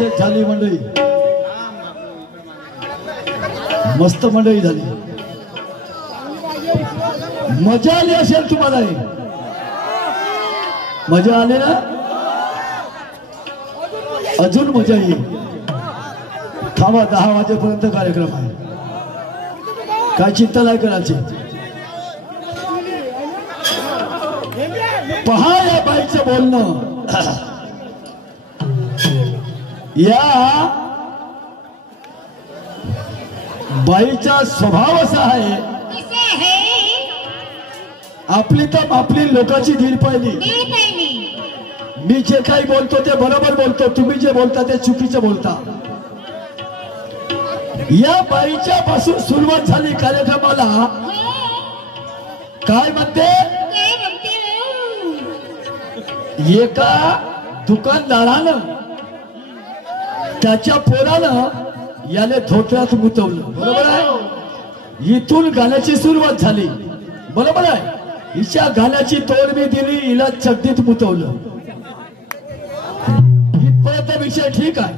Success झाली मंडळी, मस्त मंडळी झाली, मजा आली असेल तुम्हाला, मजा आली ना, अजून मजा येईल। थांबा 10 वाजेपर्यंत कार्यक्रम आहे, काय चिंता नाही करायची। पहा या बाईचं बोलणं, या बाईचा स्वभाव असा आहे, आपली तर आपली लोकांची धीर पाहिली। मी जे काही बोलतो ते बरोबर बोलतो, तुम्ही जे बोलता ते चुकीचं बोलता। या बाईच्या पासून सुरुवात झाली कार्यक्रमाला। काय म्हणते, एका दुकानदारानं त्याच्या पोरानं याले धोक्यात गुंतवलं, बरोबर आहे। इथून गाण्याची सुरुवात झाली, बरोबर आहे। हिच्या गाण्याची तोड मी दिली, हिला चड्डीत गुंतवलं, इथपर्यंत विषय ठीक आहे।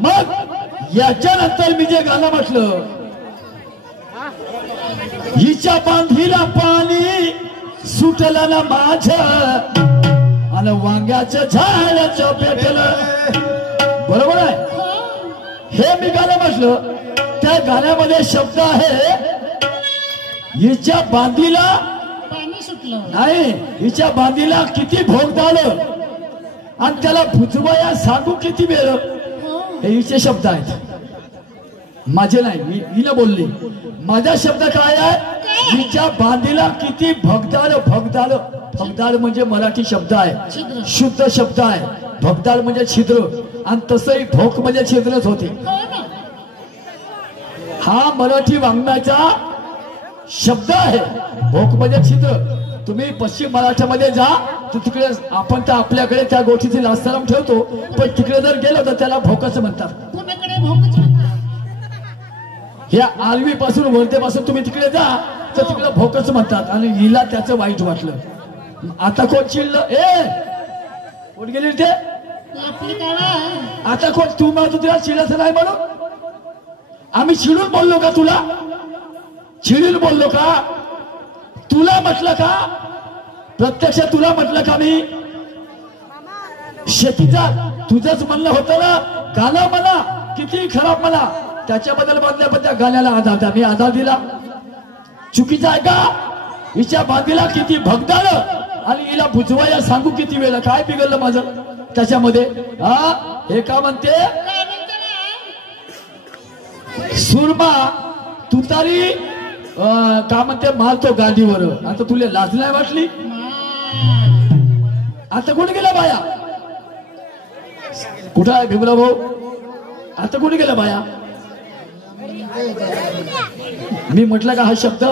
मग याच्यानंतर मी जे गाणं म्हटलं, हिच्या बांधीला पाणी सुटलं ना माझ्या, आणि वांग्याचं झाडाचं पेटलं, बरोबर आहे। हे मी गाणं म्हटलं, त्या गाण्यामध्ये शब्द आहे, हिच्या बांधीला पाणी सुटलं नाही, हिच्या बांधीला किती भोग झालं आणि त्याला भुजवया सांगू किती वेळ, हे हिचे शब्द आहेत, माझे नाही। हिला बोलली, माझा शब्द काय आहे, हिच्या बांधीला किती भगदाड, भगदाड, भगदाड म्हणजे मराठी शब्द आहे, शुद्ध शब्द आहे। भगदाड म्हणजे छिद्र, आणि तसंही भोक म्हणजे छिद्रच होते। हा मराठी वाङ्मयाचा शब्द आहे, भोक म्हणजे छिद्र। तुम्ही पश्चिम महाराष्ट्रामध्ये जा, तर तिकडे आपण तर आपल्याकडे त्या गोष्टीची लास्ताराम ठेवतो, पण तिकडे जर गेलो तर त्याला भोकच म्हणतात। या आर्वी पासून वर्धेपासून तुम्ही तिकडे जा तर तिकडे भोकच म्हणतात, आणि हिला त्याचं वाईट वाटलं। आता कोण चिडलं, कोण गेली ते, आता कोण, तू म्हणतो तुला चिडायचं नाही म्हणून, आम्ही चिडून बोललो का तुला, चिडून बोललो का, तुला म्हटलं का, प्रत्यक्ष तुला म्हटलं का मी, शेतीचा तुझंच म्हणणं होतं ना, गाणं म्हणा किती खराब म्हणा, त्याच्याबद्दल बदल्या गाण्याला आधार द्या, मी आधार दिला, चुकीचा आहे का। हिच्या बांधीला किती भगदाड आणि हिला भुजवायला सांगू किती वेळ, काय बिघडलं माझं त्याच्यामध्ये, हा हे का म्हणते, सुरमा तुतारी का म्हणते मारतो गाडीवर, आता तुला लाज नाही वाटली, आता कोणी गेला बाया, कुठं आहे भीमराव भाऊ, आता कोणी गेला बाया, मी म्हटलं का हा शब्द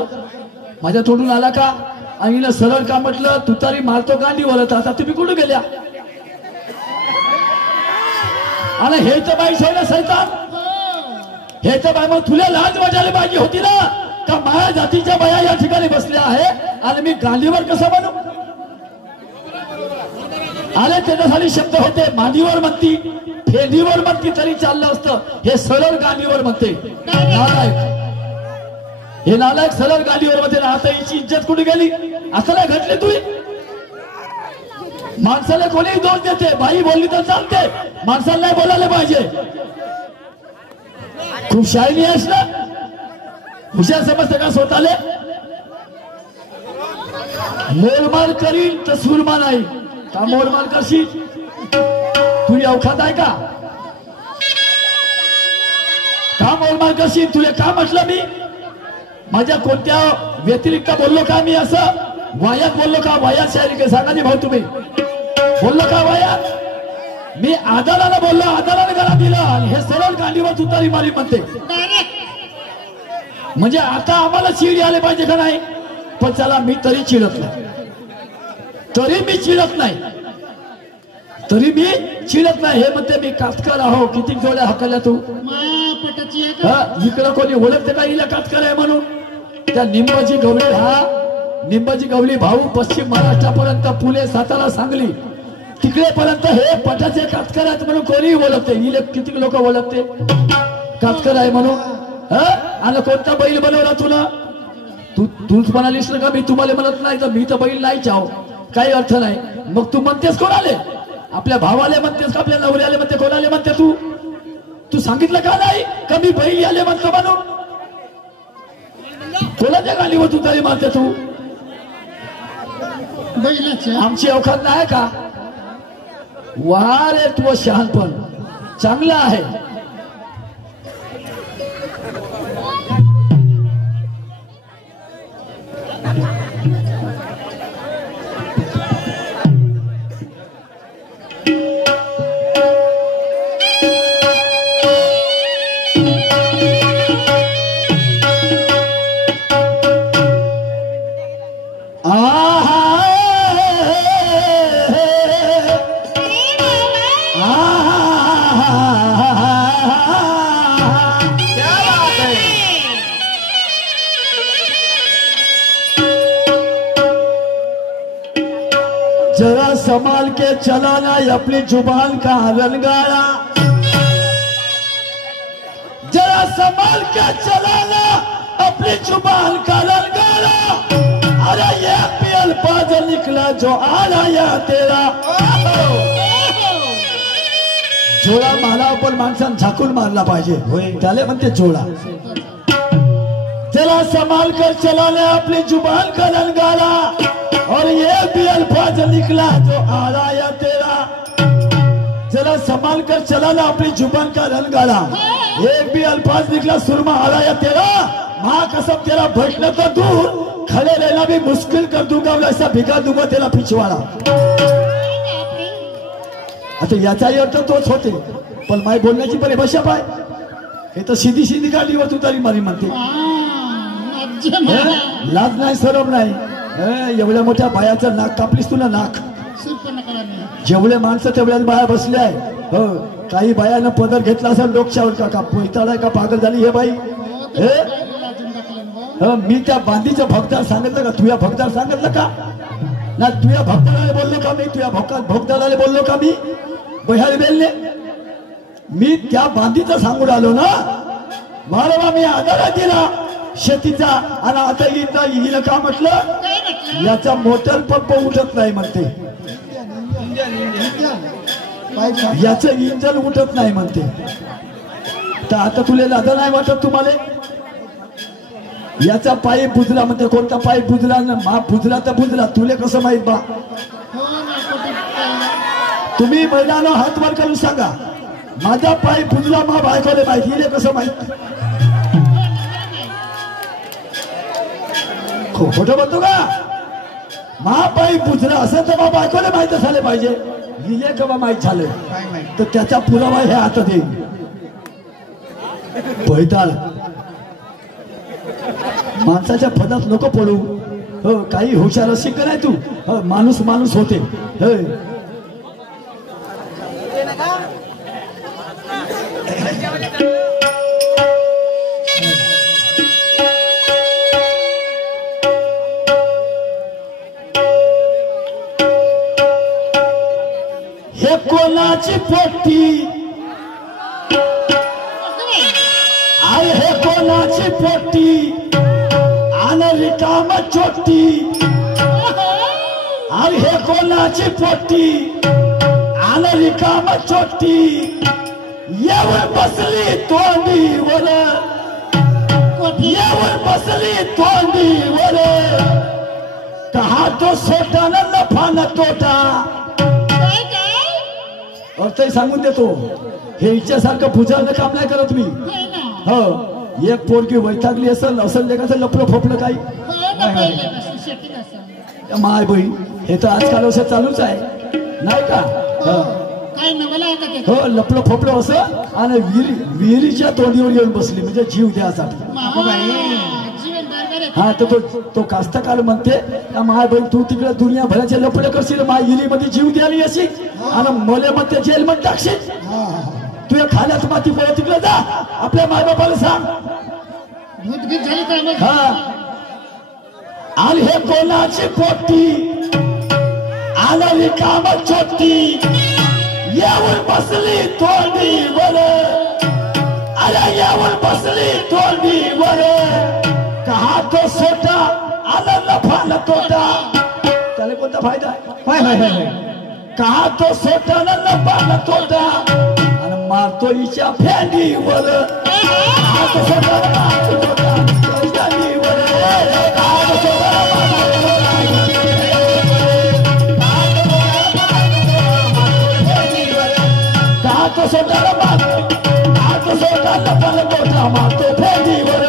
माझ्या तोंडून आला का, आणि हिला सरळ का म्हटलं, तुतारी मारतो गाडीवर, आता तुम्ही कुठे गेल्या, आणि हे तर बाई सोडलं सैतान, हे तर बाई, मग तुला लाज वाटायला पाहिजे होती ना, का माझ्या जातीच्या बाया या ठिकाणी बसल्या आहे आणि मी गांडीवर कसं बनू, अरे त्याच्यासाठी शब्द होते, मांडीवर म्हणती, फेदीवर म्हणती तरी चाललं असतं, हे सरळ गांडीवर म्हणते, नालायक, हे नालायक सरळ गांडीवर म्हणते ना। आता हिची इज्जत कुठे गेली, असं नाही घटले तुम्ही, माणसाला कोणीही दोष देते, बाई बोलली तर चालते, माणसाला नाही बोलायला पाहिजे। खूप शायनी आहेस ना, हुशार समजते का स्वतःले, मोलमाल करीन तर सुरमा नाही का, मोलमाल करशील, तुझी अवकात आहे का मोलमाल करशील, तुला का म्हटलं मी, माझ्या कोणत्या व्यतिरिक्त बोललो का मी, असं वायात बोललो का, वायात शायरी सांगा भाऊ, तुम्ही बोललो का वायात, मी आदाराला बोललो, आदाराने गळा दिला, आणि हे सरळ गांडीवर तुतारी मारी म्हणते, म्हणजे आता आम्हाला चिड आले पाहिजे का नाही, पण चला मी तरी चिडत नाही, तरी मी चिडत नाही, तरी मी चिडत नाही। हे म्हणते मी कातकर आहो, किती जोड्या हकल्या तू, इकडं कोणी ओळखते का हिला कातकर आहे म्हणून, त्या निंबाजी गवळी, हा निंबाजी गवळी भाऊ पश्चिम महाराष्ट्रापर्यंत, पुणे, सातारा, सांगली, तिकडे पर्यंत हे पटाचे कातकर आहेत म्हणून कोणी ओळखते, इले किती लोक ओळखते कातकर आहे म्हणून. आणि कोणता बैल बनवला तुला? तूच म्हणालीस ना का मी तुम्हाला म्हणत नाही, तर मी तर बैल नाही चाव, काही अर्थ नाही. मग तू म्हणतेस कोणाले? आपल्या भावाले म्हणतेस का आपल्या नवऱ्याले म्हणते? कोणाले म्हणते तू? तू सांगितलं का नाही का मी बैल आले म्हणतो म्हणून? कोणाच्या गालीवर तू तरी मारते तू? आमची अवकात नाही का? वा रे तू शहाणपण चांगलं आहे. जरा संभाल के चलाना अपनी जुबान का रंगाड़ा, जरा संभाल के चलाना अपनी जुबान का रंगाड़ा. अरे ये भी अल्फाज निकला जो आ रहा तेरा. जोडा मारा पण माणसानं झाकून मारला पाहिजे, होय त्याला म्हणते जोडा. जरा संभाल कर चलाना अपनी जुबान का रंगाड़ा, और ये भी अल्फाज निकला जो आ रहा तेरा. जरा संभाल कर चलाना अपनी जुबान का रंगाड़ा, एक भी अल्फाज निकला सुरमा आ रहा तेरा. माँ कसम तेरा भटना तो दूर, खड़े रहना भी मुश्किल कर दूंगा, ऐसा भिगा दूंगा तेरा पिछवाड़ा. आता याचाही अर्थ तोच होते, पण माय बोलण्याची परिभाषा पाय. हे तर सीधी सीधी गाडी वर तू तरी मारी म्हणते. लाज नाही सरम नाही. एवढ्या मोठ्या बायाचं नाक कापलीस तुला नाक. जेवढे माणसं तेवढ्याच बाया बसल्या आहे. हो काही बायानं पदर घेतला असेल डोक्यावर का पोयताळाय का पागल झाली हे बाई. मी त्या बांधीच्या भक्ताला सांगितलं का? तुझ्या भक्ताला सांगितलं का? ना तुझ्या भक्ताला बोललो का मी? तुझ्या भक्ताला बोललो का मी? बहार बेलने मी त्या बांधीचं सांगून आलो ना. मला मी आधार दिला शेतीचा. आणि आता हिला का म्हटलं? याचा मोटर पंप उठत नाही म्हणते, याचं इंजन उठत नाही म्हणते. तर आता तुला लादा नाही वाटत तुम्हाला? याचा पाईप बुजला म्हणते. कोणता पाईप बुजला? बुजला तर बुजला, तुले कसं माहित बा? तुम्ही महिलांना हात वर करून सांगा, माझा पाईप बुजला मा बायकोले माहिती, हिने कसं माहित? खोटं म्हणतो का? महापाई बुजरा असं तर बाबा बायकोला माहित झाले पाहिजे. हिने कवा माहित झालं तर त्याचा पुरावा हे आता देईल. पैताळ माणसाच्या पदात नको पडू. हो काही हुशार अशी का नाही तू? हो माणूस माणूस होते. हो हे कोणाची पोटी? अरे हे कोणाची पोटी? आन रिकाम चोटी. अरे हे कोणाची पोटी? आन रिकाम चोटी. येऊन बसली तोंडीवर, येऊन बसली तोंडीवर. कहा तो सोटा न नफा न तोटा. अर्थ सांगून देतो. हे इच्छासारखं पुजारनं काम नाही करत मी. हो एक पोरगी वैतागली असेल असं लेखाचं लपलं फोपलं काही माय बहीण. हे तर आजकाल असं चालूच आहे नाही का? हो लपलं फोपलं असं आणि विहिरीच्या तोंडीवर येऊन बसली म्हणजे जीव द्यासाठी. हा तर तो कास्तकार म्हणते माय बहीण तू तिकडे दुनिया भराचे लपडे करशील, माय हिरीमध्ये जीव द्यायला अशी आणि मले म्हणते जेल मध्ये टाकशील. तुझ्या खाण्यात माती पडे तिकडे जा, आपल्या मायबापाला सांग. हा आणि हे कोणाची पोटी? आला काम छोटी येऊन बसली तोंडीवर अरे येऊन बसली तोंडीवर कहा तो सोटा आला नफा न तोटा त्याला कोणता फायदा आहे कहा तो सोटा न नफा न तोटा आणि मारतो हिच्या फेंडीवर कहा तो सोटा न मारतो तोटा फेंडीवर कहा तो सोटा न मारतो कहा तो सोटा न मारतो कहा तो सोटा नफा न तोटा मारतो फेंडीवर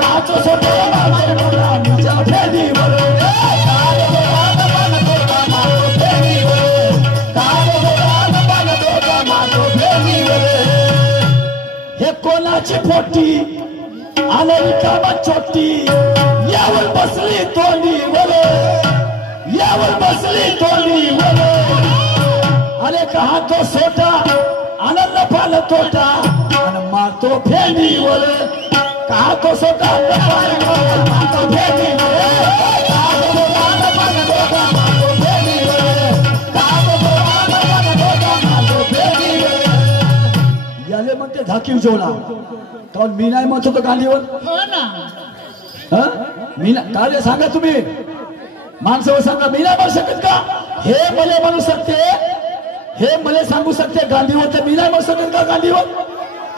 कहा तो सोटा न मारतो तोटा हिच्या फेंडीवर हे कोणाची पोटी आलं रिकामा छोटी यावर बसली तोंडीवर यावर बसली तोंडीवर अरे कहा तो सोटा आनंद पाल तोटा आणि मारतो फेंडीवर कहा तो सोटा मारतो फेंडीवर याले म्हणते झाकीव जेवला कारण मी नाही म्हणतो तो गांडीवर हो ना मी काय सांगा तुम्ही माणसावर सांगा मी नाही म्हणू शकत का हे मला म्हणू शकते हे मला सांगू शकते गांडीवर तर मी नाही म्हणू शकत का गांडीवर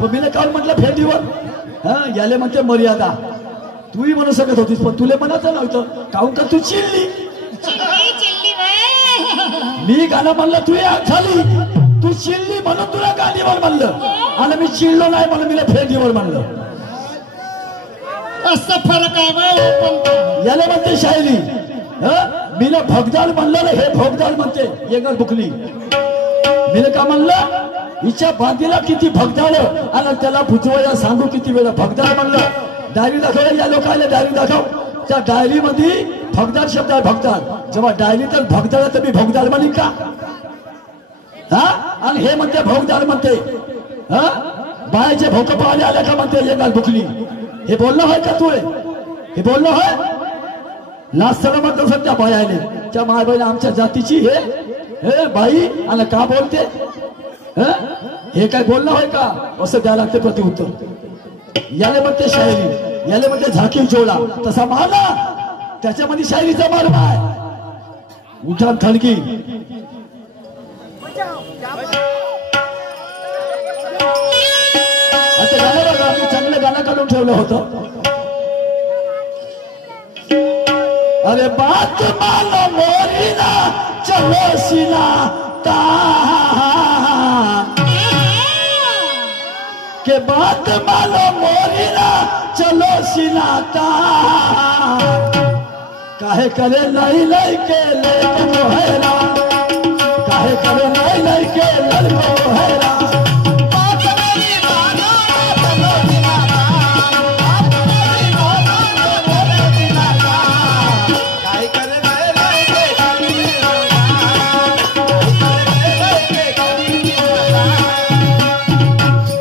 पण मी काल म्हटलं फेंडीवर याले म्हणते मर्यादा तूही म्हणू शकत होतीस पण तुला म्हणायचं नव्हतं काहून का तू चिडली मी गाणं म्हणलं तू झाली तू चिडली म्हणून तुला गांडीवर म्हणलं आणि मी चिडलो नाही म्हणून मी फेंडीवर म्हणलं असा फरक आहे याला म्हणते शायरी मी ना भगदाल म्हणलं हे भगदाल म्हणते येगर बुकली मी का म्हणलं हिच्या बांधीला किती भगदाल आणि त्याला भुजवायला सांगू किती वेळा भगदाल म्हणलं डायरी दाखव या लोकांना डायरी दाखव त्या डायरी मध्ये भगदाल शब्द आहे भगदाल जेव्हा डायरी तर भगदाल तर मी भगदाल म्हणीन का आणि हे म्हणते भोगदार म्हणते बायाचे भोक पाहले आल्या का म्हणते ये गाल भुकली हे बोलणं होय का तू हे बोलणं होय लास्ट म्हणतो सध्या बायाने त्या माय बाईला आमच्या जातीची हे बाई आणि का बोलते हे काय बोलणं होय का असं द्यायला लागते प्रतिउत्तर याले म्हणते शायरी याले म्हणते झाकीव जोडा तसा मारला त्याच्यामध्ये शायरीचा मार्ग आहे उठान खडकी आता गाणं बघा मी चांगलं गाणं काढून ठेवलं होतं अरे बात मानो मोरीना चलो सीना के बात मानो मोरीना चलो सीना काहे करे लाई लाई के ले मोहरा काहे करे लाई लाई के लड़को हैरा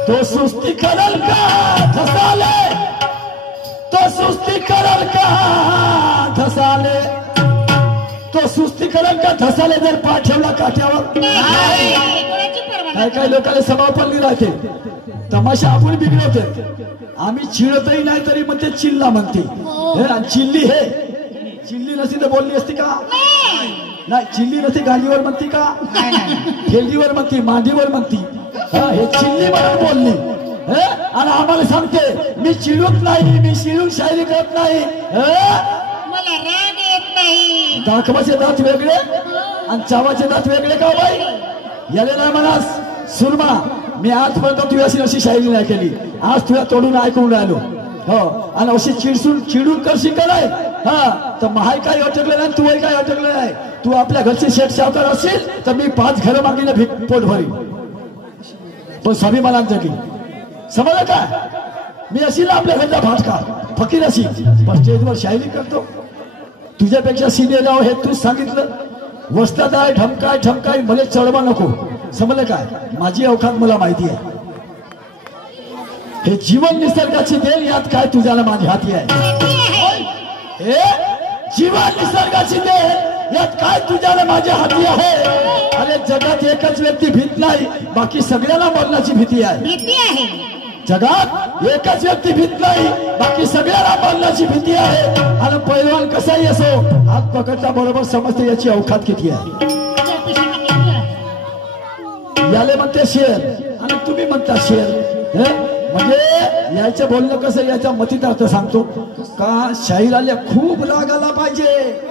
तो सुस्ती करल का धसाले तो सुस्ती करल का धसाले तो सुस्ती करल का धसाले जर पाठ ठेवला काठ्यावर काय काय लोकांना समापन राहते तमाशा आपण बिघडवते आम्ही चिडतही नाही तरी म्हणते चिल्ला म्हणते चिल्ली हे चिल्ली नसती तर बोलली असती का नाही चिल्ली नसती गाडीवर म्हणती का फेल्डीवर म्हणती मांडीवर म्हणती हे चिल्ली म्हणून बोलली आणि आम्हाला सांगते मी चिडूक नाही मी चिडून शायरी करत नाही मला राग येत नाही दाखवाचे दात वेगळे आणि चावाचे दात वेगळे का बाई याले नाही म्हणा सुरमा मी आजपर्यंत तुझ्याशी अशी शायरी नाही केली आज तुझ्या तोडून ऐकून राहिलो हो आणि अशी चिडून करशी का नाही तर महाय काही अटकलं नाही तू काही अटकलं नाही तू आपल्या घरचे शेठ सावकार असेल तर मी 5 घरं मागितलं पोट भरी पण स्वाभिमानात जगी समजलं काय मी अशी ना आपल्या घरचा भाटका फकीर अशी पण स्टेजवर शायरी करतो तुझ्यापेक्षा सिनियर जाव हे तूच सांगितलं वस्तात आहे ठमकाय ठमकाय मला चढवा नको समजलं काय माझी अवकात मला माहिती आहे हे जीवन निसर्गाची देण यात काय तुझ्याला माझ्या हाती आहे हे जीवन निसर्गाची देण यात काय तुझ्याला माझ्या हाती आहे? अरे जगात एकच व्यक्ती भीत नाही, बाकी सगळ्याला मरणाची भीती आहे. भीती आहे. जगात एकच व्यक्ती भीत नाही, बाकी सगळ्याला मरणाची भीती आहे. आणि पैलवान कसाही असो, हात पकडता बरोबर समजते याची अवकात किती आहे. याले म्हणते शेर आणि तुम्ही म्हणता शेर. म्हणजे याचं बोलणं कसं, याच्या मतीत अर्थ सांगतो का शाहीराला खूप राग आला पाहिजे,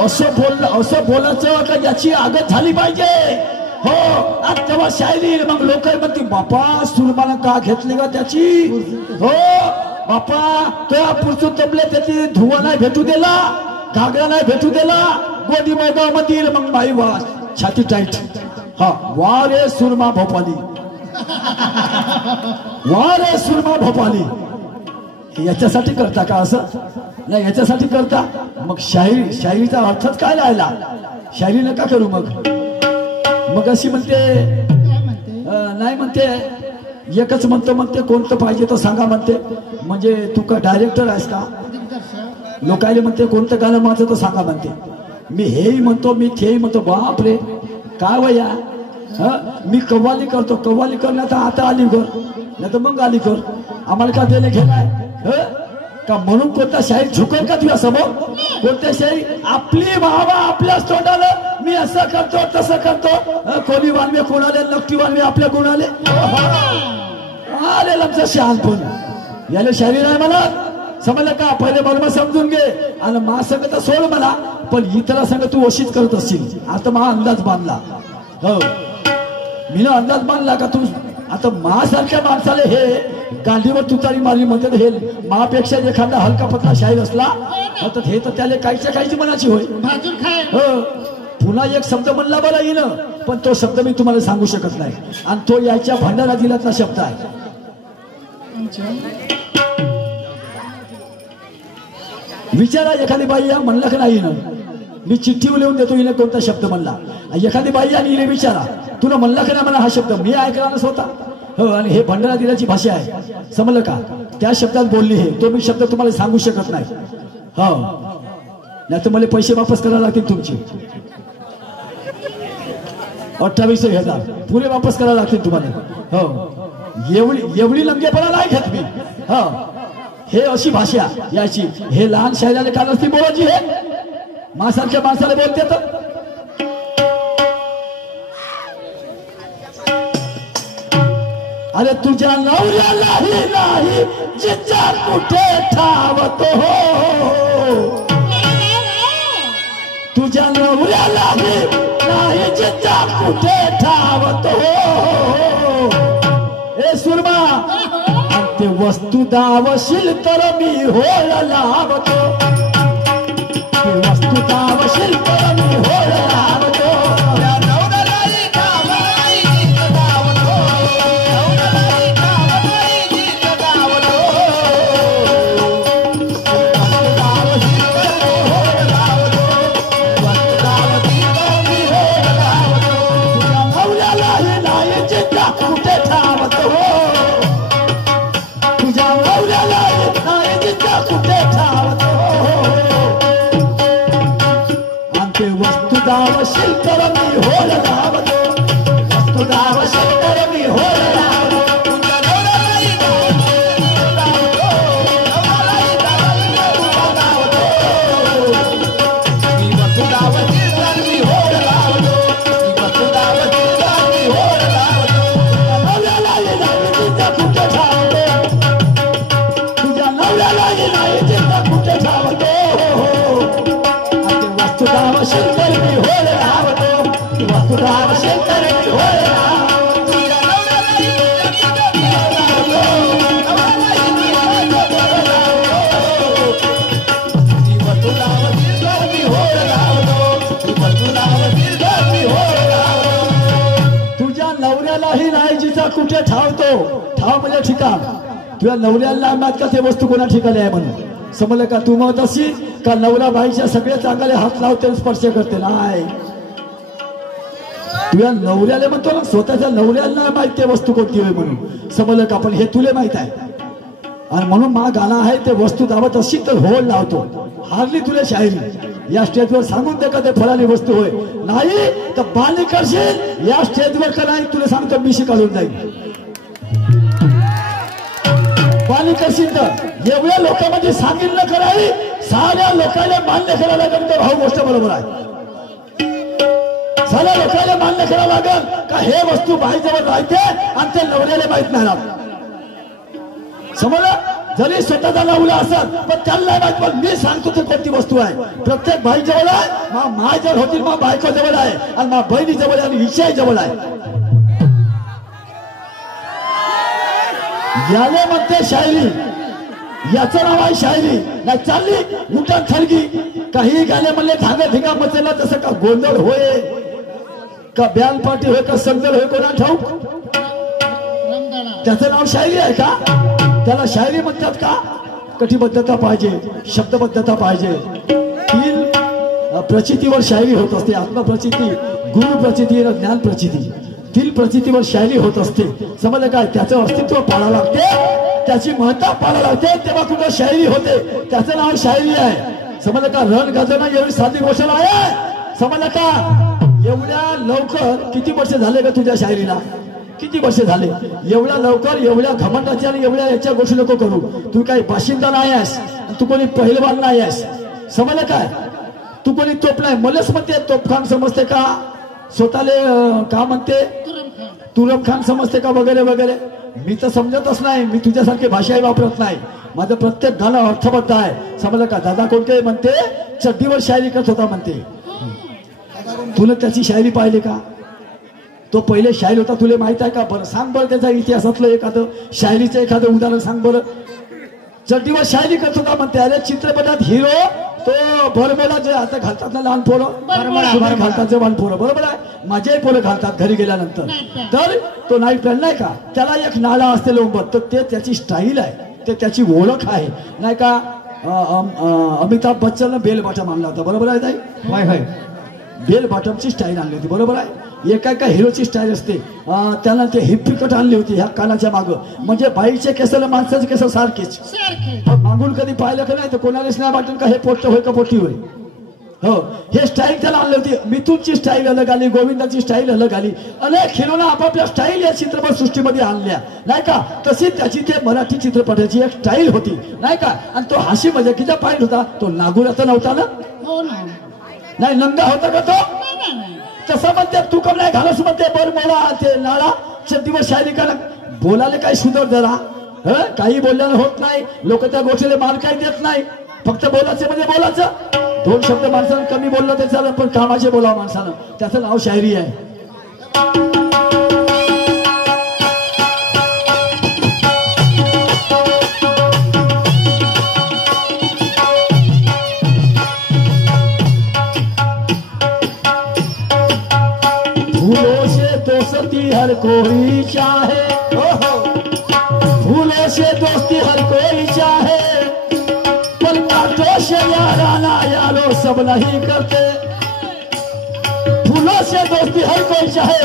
असं बोलायचं का याची आगत झाली पाहिजे. हो, आज तेव्हा शायरी मग लोक म्हणते बापा सुरमानं का घेतली का त्याची. हो बापा तो पुढचं तबले त्याची धुवा नाही भेटू दिला, घागरा नाही भेटू दिला, गोदी मैदामध्ये मग बाई वा छाती टाईट. हा वा रे सुरमा भोपाली, वा रे सुरमा भोपाली. याच्यासाठी करता का असं? नाही याच्यासाठी करता. मग शायरीचा अर्थच काय राहिला? शायरी नका करू. मग अशी म्हणते नाही म्हणते एकच म्हणते कोणतं पाहिजे तर सांगा म्हणते. म्हणजे तू का डायरेक्टर आहेस का? लोकायले म्हणते कोणतं गाणं माझं तर सांगा म्हणते. मी हेही म्हणतो मी तेही म्हणतो. बापरे काय वया. मी कव्वाली करतो, कव्वाली करण्यात आता अलीकर नाही तर मग अलीकर. आम्हाला का देणे घेणार का म्हणून कोणता शाहीर झुकल का तुझ्या समोर? कोणत्या शाहीर आपली वाहवा आपल्याच तोंडाला मी असं करतो तसं करतो. कोणी वानवे कोणाले, नक्की वानवे आपल्या कोणाले. अरे लमचं शहाणपण याला शायरी नाही मला समजलं का? पहिले मर्म समजून घे आणि मा संग तर सोड मला, पण इतरा संग तू अशीच करत असशील. आता मा अंदाज बांधला. हो मी ना अंदाज बांधला का तू आता मासारख्या माणसाला हे गांडीवर तुतारी मारली म्हणतात. हे मापेक्षा एखादा हलका पतला शाहीर असला तर हे तर त्याला काहीच्या काहीची मनाची होय. हो पुन्हा एक शब्द म्हणला बरं येईन, पण तो शब्द मी तुम्हाला सांगू शकत नाही. आणि तो याच्या भंडारा जिल्ह्यातला शब्द आहे. विचारा एखादी बाई या म्हणलं का नाही ना, मी चिठ्ठी लिहून देतो हिने कोणता शब्द म्हणला. एखादी बाई आणि हिने विचारा तुला म्हणला का नाही म्हणा हा शब्द. मी ऐकला नस होता. हो आणि हे भंडारा जिल्ह्याची भाषा आहे समजलं का? त्या शब्दात बोलली हे तो मी शब्द तुम्हाला सांगू शकत नाही. हो नाही तर मला पैसे वापस करायला लागतील तुमचे. 28,000 पुरे वापस करायला लागतील तुम्हाला. हो एवढी लंगेपणा नाही घेत मी. हो हे अशी भाषा याची. हे लहान शायराला का नसती बोलायची. हे मासारख्या माणसाला बोलते तर अरे तुझ्या नवऱ्यालाही नाही जिचा कुठे ठावतो. तुझ्या नवऱ्यालाही नाही जिचा कुठे ठावतो. ए सुरमा ते वस्तू दावशील तर मी होय लावतो. ते वस्तू दावशील तर मी होय लावतो. कुठे ठावतो. ठाव म्हणजे ठिकाण. तुझ्या नवऱ्याला माहित का ते वस्तू कोणा ठिकाणी आहे म्हणून समजलं का? तू म्हणत अशी का नवरा बाईच्या सगळ्या चांगले हात लावते स्पर्श करते. नाही तुझ्या नवऱ्याला म्हणतो ना, स्वतःच्या नवऱ्याला नाही माहित ते वस्तू कोणती आहे म्हणून समजलं का? पण हे तुला माहित आहे. आणि म्हणून मा गाणं आहे ते वस्तू दावत अशी तर होल लावतो. हारली तुला शायरी. या स्टेजवर सांगून दे का ते फळाली वस्तू होय. नाही तर बाली करशील या स्टेजवर का नाही तुला सांगतो मिशी काढून जाईल. बाली करशील तर एवढ्या लोकांमध्ये सांगितलं करावी साऱ्या लोकांना मान्य करायला लागेल. तर भाऊ गोष्ट बरोबर आहे. साऱ्या लोकांना मान्य करावं लागेल का हे वस्तू बाईजवळ राहते आणि ते नवऱ्याला माहित नाही राहत. समजलं. जरी स्वतःचा लावला असत पण त्याला नाही माहित. पण मी सांगतो ते कोणती वस्तू आहे. प्रत्येक भाई जवळ आहे. माय जवळ होतील मा बायको जवळ आहे आणि मा बहिणी जवळ आणि विषय जवळ आहे. याले म्हणते शायरी. याचं नाव आहे शायरी. नाही चालली उठा थलगी काही गाणे म्हणले धागा धिंगा मचला तसं का गोंधळ होय का ब्यान पार्टी होय का समजल होय कोणा ठाऊक. त्याचं नाव शायरी आहे का. त्याला शायरी म्हणतात का. कटिबद्धता पाहिजे शब्दबद्धता पाहिजे. तीन प्रचितीवर शायरी होत असते. आत्मप्रचिती गुरु प्रचिती आणि ज्ञान प्रचिती. तीन प्रचितीवर शायरी होत असते. समजलं काय. त्याचं अस्तित्व पाळावं लागते त्याची महत्ता पाळावं लागते तेव्हा कुठं शायरी होते. त्याचं नाव शायरी आहे. समजलं का. रण गाजवणं एवढी साधी गोष्ट आहे. समजलं का. एवढ्या लवकर किती वर्ष झाले का तुझ्या शायरीला. किती वर्ष झाले. एवढ्या लवकर एवढ्या घमंडाच्या आणि एवढ्या याच्या गोष्टी नको करू. तू काही बाशिंदा नाही आहेस. तू कोणी पहिलवान नाही आहेस. समजलं काय. तू कोणी तोप नाही. मलाच म्हणते तोपखान समजते का. स्वतःले का म्हणते तुरम खान समजते का वगैरे वगैरे. मी तर समजतच नाही. मी तुझ्यासारखी भाषाही वापरत नाही. माझं प्रत्येक गाणं अर्थबद्ध आहे. समजलं का. दादा कोणते म्हणते चड्डीवर शायरी करत होता म्हणते. तुला त्याची शायरी पाहिली का. तो पहिले शायर होता तुला माहित आहे का. बरं सांग बरं त्याचा इतिहासातलं एखादं शायरीचं एखादं उदाहरण सांग बरं. चड्डीवर शायरी करत होता म्हणते. अरे चित्रपटात हिरो तो बरबोला जे आता घालतात ना लहान पोरं घालतात जवान पोरं बरोबर आहे. माझेही पोरं घालतात घरी गेल्यानंतर. तर तो नाईट पॅन्ट नाही का त्याला एक नाळा असते लोंबत. तर ते त्याची स्टाईल आहे. ते त्याची ओळख आहे नाही का. अमिताभ बच्चन बेल बॉटम आणला होता बरोबर आहे ताई. होय होय बेल बॉटमची स्टाईल आणली होती बरोबर आहे. एका एका हिरोची स्टाईल असते. त्याला ते हिप्पी आणली होती ह्या कानाच्या मागं. म्हणजे बाईचे केस माणसाचे केस सारखेच. मागून कधी पाहिलं का नाही तर कोणालाच नाही वाटत का हे पोट्ट होय का पोटी होय. हो हे स्टाईल त्याला आणली होती. मिथूनची स्टाईल अलग आली. गोविंदाची स्टाईल अलग आली. अनेक हिरोना आपापल्या स्टाईल या चित्रपट सृष्टीमध्ये आणल्या नाही का. तशी त्याची ते मराठी चित्रपटाची एक स्टाईल होती नाही का. आणि तो हाशी मजाकीचा पॉइंट होता. तो नागुराचा नव्हता ना. नाही नंगा होता का तो. तसं म्हणते तू कम नाही घालस म्हणते बर मला ते नाळा चड्डीवर शायरी करा. बोलायला काही सुधर जरा. काही बोलल्यानं होत नाही. लोक त्या गोष्टीला मान काही देत नाही. फक्त बोलायचं म्हणजे बोलायचं. दोन शब्द माणसानं कमी बोललं ते चालेल पण कामाचे बोलावं माणसानं. त्याचं नाव शायरी आहे. फूलों से दोस्ती हर कोई चाहे. फूलों से दोस्ती हर कोई चाहे पर कांटों से याराना यारो सब नहीं करते. फूलों से दोस्ती हर कोई चाहे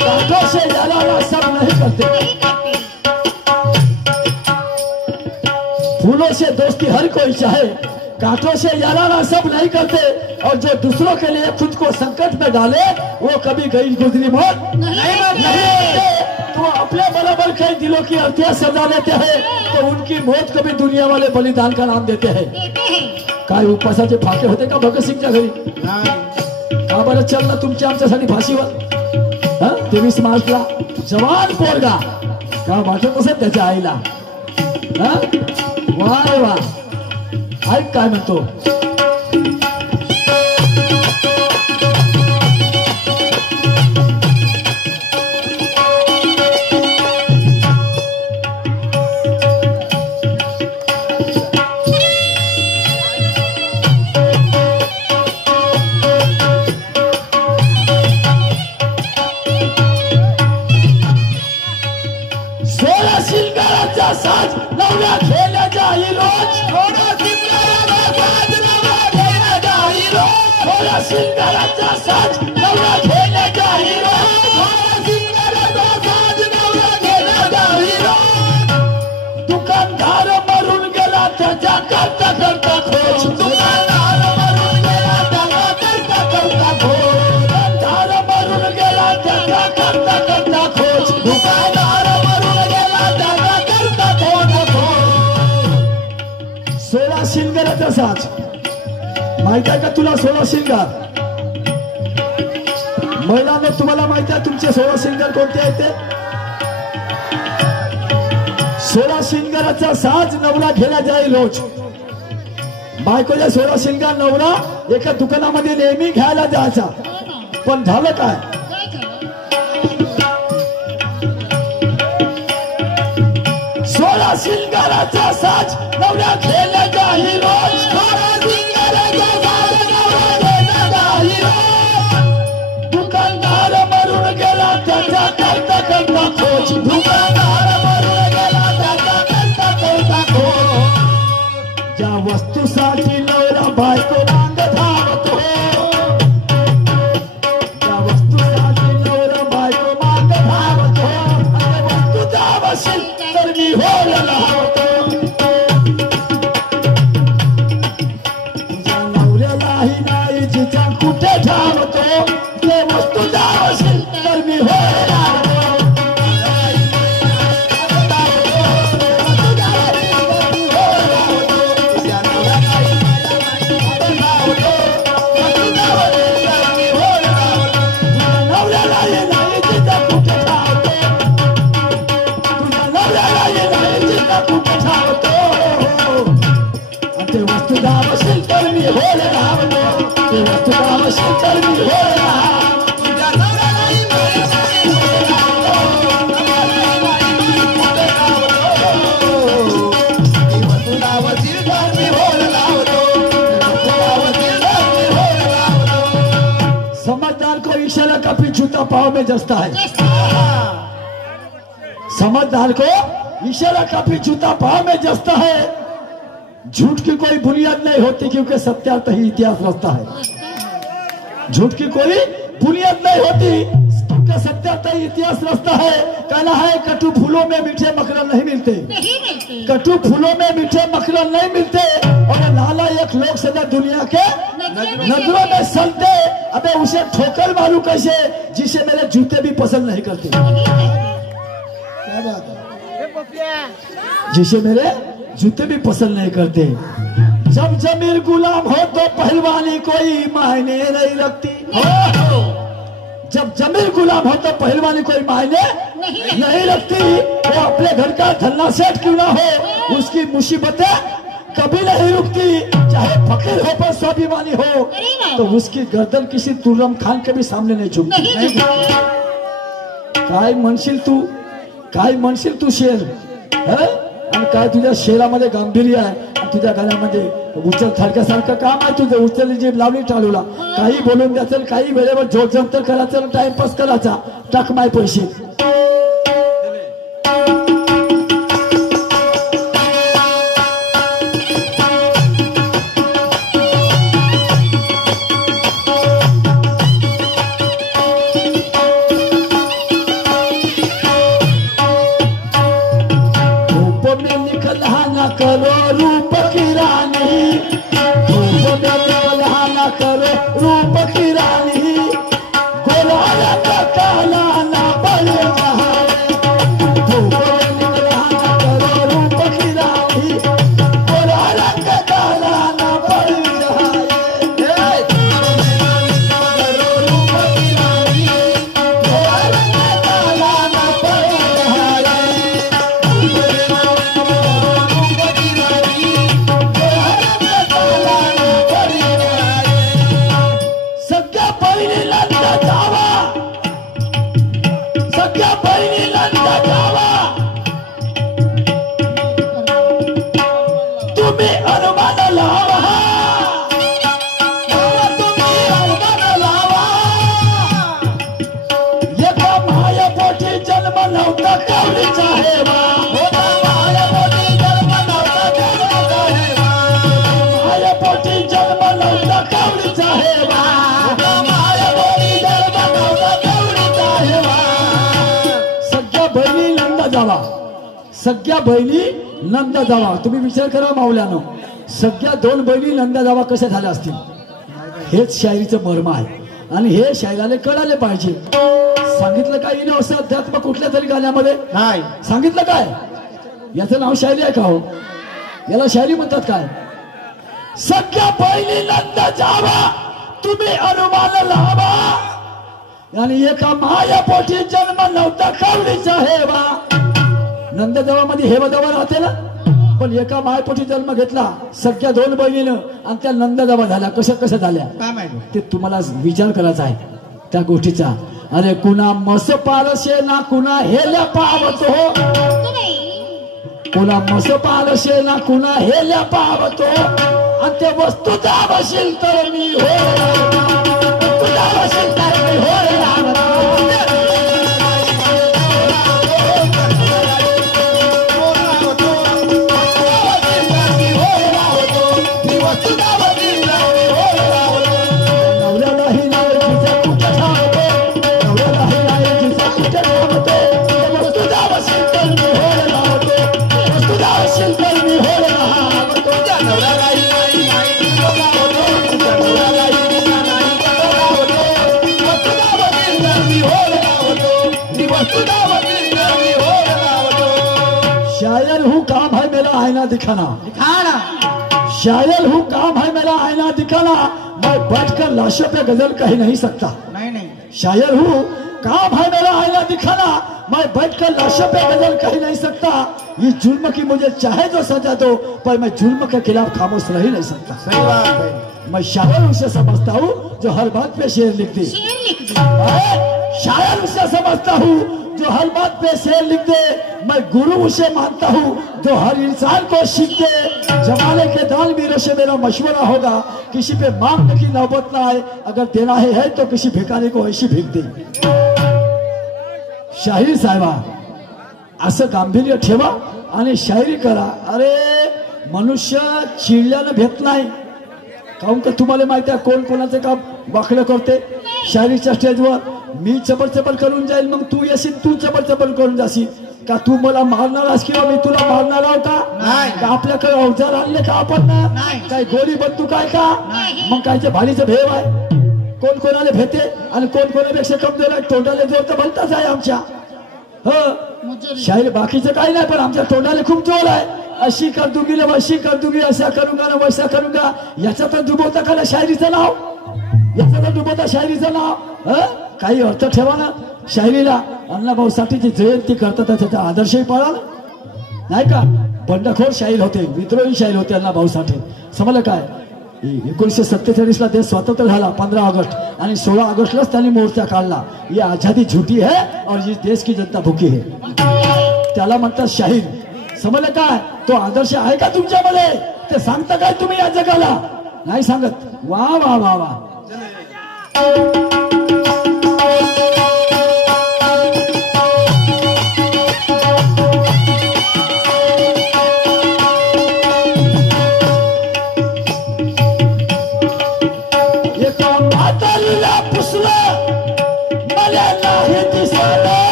कांटों से याराना सब नहीं करते. फूलों से दोस्ती हर कोई चाहे कांटों से याराना सब नहीं करते. और जो दूसरों के लिए खुद को संकट में डाले वो कभी गई गुजरी मौत नहीं करते. तो अपने बराबर कई दिलों की हत्या सजा लेते हैं तो उनकी मौत को भी दुनिया वाले बलिदान का नाम देते हैं. काय उपासाचे फाके होते का भगत सिंगच्या घरी. का बरं चालला तुमच्या आमच्यासाठी फाशीवर. 23 मार्चला जवान पोरगा का वाटत असेल त्याच्या आईला. वा रे वा. ऐक काय म्हणतो. साज नवरा खेळला जाई रोज. थोडा सिंगाराचा साज नवरा खेळला जाई रोज. दुकानदार मरून गेला त्याच्या करता करता खोज. दुकानदार मरून गेला साज माहित आहे का तुला? 16 शिंगार. महिलांना तुम्हाला माहिती आहे तुमचे 16 शिंगार कोणते आहेत ते? 16 शिंगाराचा साज नवरा घ्यायला जाईल रोज. बायकोच्या 16 शिंगार नवरा एका दुकानामध्ये नेहमी घ्यायला जायचा. पण झालं काय? 16 शिंगाराचा साज नवरा घ्यायला जाईल रोज. 16 शिंगाराचा साज नवरा घ्यायला जाईल रोज. दुकानदार मरून गेला त्याचा करता करता खोज. दुकानदार मरून गेला त्याचा करता करता खोज. ज्या वस्तूसाठी नवरा बायको मांग धावतो, ज्या वस्तूसाठी नवरा बायको मांग धावतो, आणि वस्तू द्यावशील तर मी होल लावतो. तुझ्या नवऱ्यालाही नाही जिचा कुठे धावतो, ते वस्तू द्यावशील तर मी होल लावतो. समझदार को इशारा का भी जूता पाँव में जसता है. समझदार को इशारा का भी जूता पाँव में जसता है. झूठ की कोई बुनियाद नहीं होती क्योंकि सत्यार्थ ही इतिहास रचता है. झूठ की कोई बुनियाद नहीं होती क्योंकि सत्यार्थ ही इतिहास रचता है. कहना है कटु फूलों में मीठे मकरल नहीं मिलते, कटु फूलों में मीठे मकरल नहीं मिलते. और नाला एक लोग सदा दुनिया के नजरों में सलते. अबे उसे ठोकर मारू कैसे जिसे मेरे जूते भी पसंद नहीं करते. क्या बात है? जिसे मेरे जूते भी पसंद नहीं करते. जब जमीर गुलाम हो तो पहलवानी कोई मायने नहीं रखती. जब जमीर गुलाम हो तो पहलवानी कोई मायने नहीं रखती. वो अपने घर का धन्ना सेठ क्यों ना हो, उसकी मुसीबतें कभी नहीं रुकती. चाहे फकीर हो पर स्वाभिमानी हो तो उसकी गर्दन किसी तुर्रम खान के भी सामने नहीं झुकती. काय म्हणशील तू, काय म्हणशील तू शेर है? आणि काय तुझ्या शेरामध्ये गांभीर्य आहे आणि तुझ्या गाण्यामध्ये उचल थडक्यासारखं काम आहे तुझं. उचल जीभ लावली टाळूला, काही बोलून द्यायचं, काही वेळेवर जोडजंतर करायचं, टाइमपास करायचा. टाक माय पैसे. करो रूप की रानी, धूप में लहाना करो रूप की रानी. गोरा का काला ना बड़े धूप में लहाना करो रूप की रानी. गोरा का काला ना बड़े करो रूप की रानी. गोरा का काला ना बड़े सगळ्या बहिणी नंदा जावा. तुम्ही विचार करा माऊल्यानो, सगळ्या 2 बहिणी नंदा जावा कशा झाल्या असतील. हेच शायरीचं मर्म आहे आणि हे शायराला कळाले पाहिजे. सांगितलं काय येणं असं अध्यात्म कुठल्या तरी गाण्यामध्ये नाही सांगितलं काय? याचं नाव शायरी आहे का हो? याला शायरी म्हणतात काय? सख्या पहिली नंद जावा तुम्ही अनुमान लावा आणि एका माया पोटी जन्म नव्हता कावडीचा हेवा. नंददेवामध्ये हेवदेवा राहते ना, पण एका मायपोटी जन्म घेतला सगळ्या 2 बहिणीनं आणि त्या नंददेवा झाल्या. कसं झाल्या ते तुम्हाला विचार करायचा आहे त्या गोष्टीचा. अरे कुणा मस पारशे ना कुणा हेल्या पावतो, कुणा मस पारशे ना कुणा हेल्या पावतो आणि ते वस्तू दावशील तर मी हो, वस्तू दावशील तर मी हो. शायर हूँ काम है मेरा आईना दिखाना, शायर हूँ काम है मेरा आईना दिखाना, मैं बैठकर लाशों पे गजल कह नहीं सकता. नहीं शायर हूँ काम है मेरा आईना दिखाना, मैं बैठकर लाशों पे गजल कह नहीं सकता. इस जुल्म की मुझे चाहे जो सजा दो पर मैं जुल्म के खिलाफ खामोश रह ही नहीं सकता. सही बात है. मैं शायर उसे समझता हूँ जो हर बात पे शेर लिख दे. शायर उसे समझता हूँ जो हर बात पे शेर लिख दे. मैं गुरु उसे मानता हूँ जो हर इंसान को सीख दे. जमाने के दानवीरों से मेरा मशवरा होगा किसी पे मांगने की नौबत ना आए, अगर देना है तो किसी भिखारी को ऐसी भीख दे. शाहीर साहेबा असं गांभीर्य ठेवा आणि शायरी करा. अरे मनुष्य चिडल्यानं भेट नाही, काहून का तुम्हाला माहिती आहे कोण कोणाचं काम वाकडं करते. शायरीच्या स्टेजवर मी चबल करून जाईल, मग तू येशील, तू चबल करून जाशील. का तू मला मारणार आहेस किंवा मी तुला मारणार आहो का? आपल्याकडे अवजार आणले का आपण ना? काय गोळी बंदूक आहे का? मग कायचे भालीचं भेव आहे. कोण कोणाला भेटे आणि कोण कोणापेक्षा कमजोर आहे. तोंडाला जोर तर भलताच आहे आमच्या. हो शाहीर बाकीचं काही नाही, पण आमच्या तोंडाला खूप जोर आहे. अशी कर दूंगी ना वशी कर दूंगी, असा करूंगा ना वैसा करूंगा. याचा तर डुबवता का शायरीचं नाव, याचा तर डुबवता शायरीचं नाव. काही अर्थ ठेवा ना शायरीला. अण्णाभाऊ साठेची जयंती करतात त्याचा आदर्शही पाळा नाही का. बंडखोर शाहीर होते, विद्रोही शाहीर होते अण्णाभाऊ साठे. समजलं काय. 1947 ला देश स्वतंत्र झाला 15 ऑगस्ट आणि 16 ऑगस्टलाच त्यांनी मोर्चा काढला. ही आझादी झुटी है और ये देश की जनता भुकी है. त्याला म्हणतात शाहीर. समजलं काय. तो आदर्श आहे का तुमच्यामध्ये ते सांगता काय तुम्ही या जगाला? नाही सांगत. वा वा वा वा.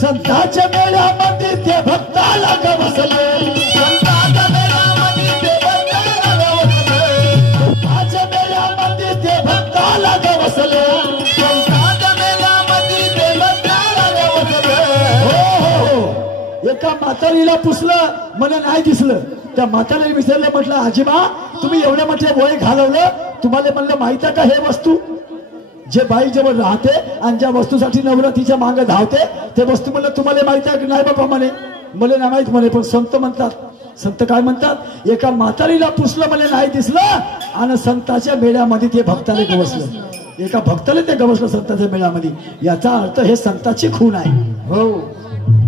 संताच्या मेळ्यामध्ये ते भक्ताला गवसले, संताच्या मेळ्यामध्ये ते भक्ताला गवसले, संताच्या मेळ्यामध्ये ते भक्ताला गवसले, संताच्या मेळ्यामध्ये ते भक्ताला गवसले. हो एका म्हातारीला पुसलं, मला नाही दिसलं. त्या म्हातारीला विचारलं, म्हटलं आजीबा तुम्ही एवढ्या मोठे वय घालवलं, तुम्हाला म्हणलं माहिती आहे का हे वस्तू जे बाई जवळ राहते आणि ज्या वस्तूसाठी नवरा तिच्या मागे धावते ते वस्तू म्हणलं तुम्हाला माहिती आहे की नाही बाबा? म्हणे मला नाही माहित म्हणे. पण संत म्हणतात, संत काय म्हणतात, एका म्हातारीला पुसलं मला नाही दिसलं आणि संताच्या मेळ्यामध्ये ते भक्ताला गवसलं. एका भक्ताला ते गवसलं संताच्या मेळ्यामध्ये. याचा अर्थ हे संताची खून आहे. हो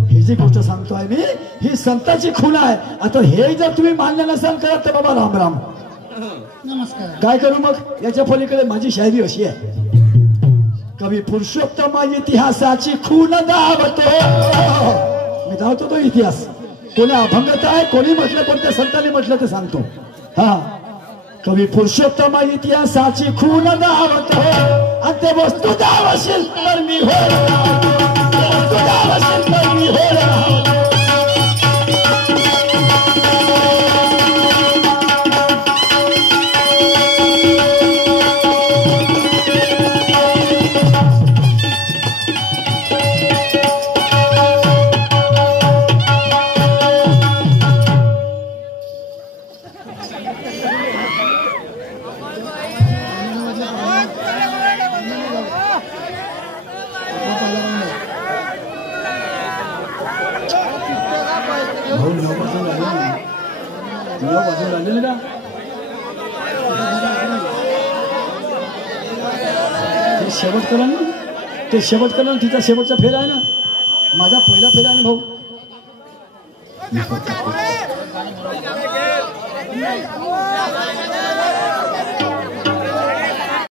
ही जी गोष्ट सांगतोय मी ही संताची खून आहे. आता हे जर तुम्ही मान्य नसाल करत तर बाबा राम राम. नमस्कार. काय करू मग. याच्या पलीकडे माझी शायरी अशी आहे. कवी पुरुषोत्तम इतिहासाची खून धावतो. मी धावतो तो इतिहास. कोणी अभंगता आहे, कोणी म्हटलं, कोणत्या संतांनी म्हटलं ते सांगतो. हा कवी पुरुषोत्तम इतिहासाची खून दावत हो आणि ते वस्तू दावशील तर मी हो वस्तू दावशील तर मी हो शेवट करा ना ते शेवट करा ना तिचा शेवटचा फेरा आहे ना माझा पहिला फेरा आहे भाऊ